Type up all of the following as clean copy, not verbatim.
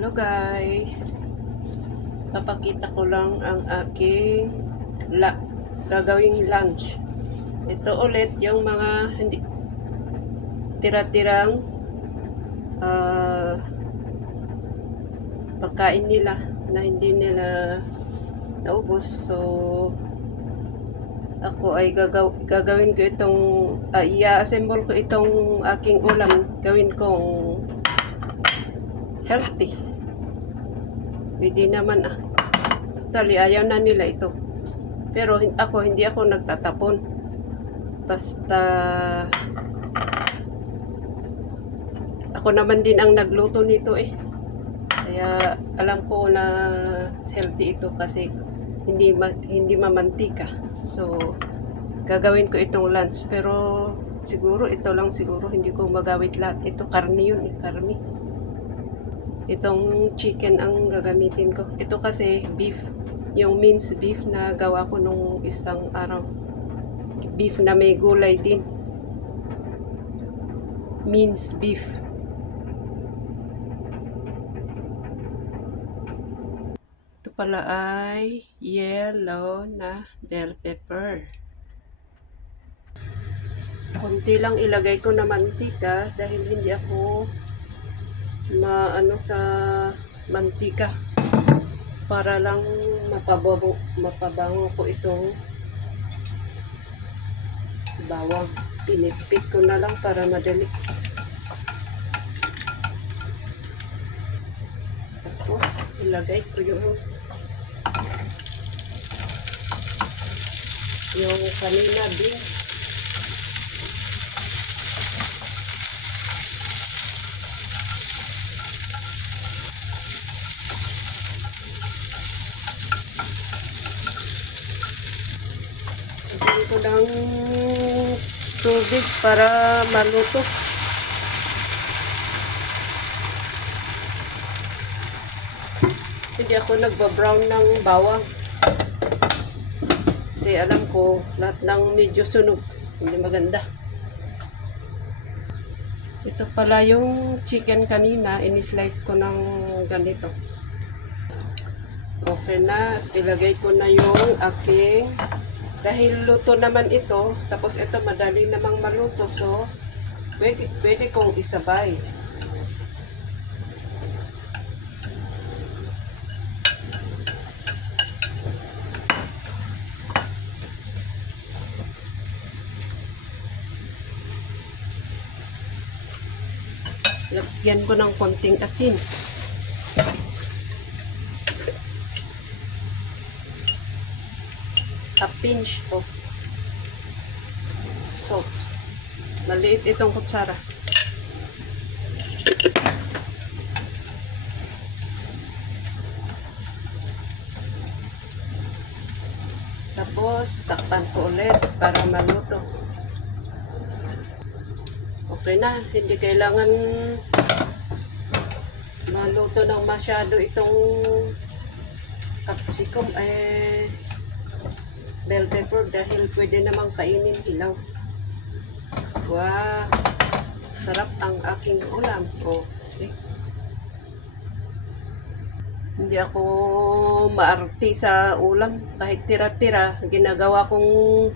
Hello guys, papakita ko lang ang aking gagawing lunch. Ito ulit yung mga hindi tira-tirang pagkain nila na hindi nila naubos. So ako ay gagawin ko itong i-assemble ko itong aking ulam, gawin kong healthy. Pwede naman Actually, ayaw na nila ito. Pero hindi ako nagtatapon. Basta ako naman din ang nagluto nito eh. Kaya alam ko na healthy ito kasi hindi mamantika. So gagawin ko itong lunch, pero siguro ito lang, siguro hindi ko magawin lahat. Ito karne yun eh, karne. Itong chicken ang gagamitin ko. Ito kasi beef, yung minced beef na gawa ko nung isang araw. Beef na may gulay din. Minced beef. Ito pala ay yellow na bell pepper. Konti lang ilagay ko na mantika dahil hindi ako maano sa mantika, para lang mapabango ko itong bawang. Pinipit ko na lang para madali. Tapos ilagay ko yung kanina din. Lagyan ko ng tubig para maluto. Hindi ako nagba-brown ng bawang. Kasi alam ko, lahat ng medyo sunog, hindi maganda. Ito pala yung chicken kanina, in-slice ko ng ganito. Okay na, ilagay ko na yung aking, dahil luto naman ito, tapos ito madali namang maluto, so pwede kong isabay. Lagyan ko ng konting asin. A pinch of salt. Maliit itong kutsara. Tapos takpan ko ulit para maluto. Okay na, hindi kailangan maluto ng masyado itong capsicum bell pepper dahil pwede namang kainin hilaw. Wow, sarap ang aking ulam. Okay. Hindi ako maarte sa ulam, kahit tira-tira ginagawa kong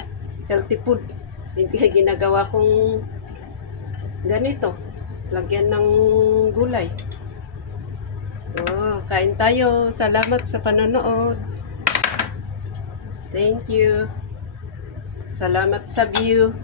healthy food. Hindi ginagawa kong ganito, lagyan ng gulay. Kain tayo. Salamat sa panonood. Thank you. Salamat sa view.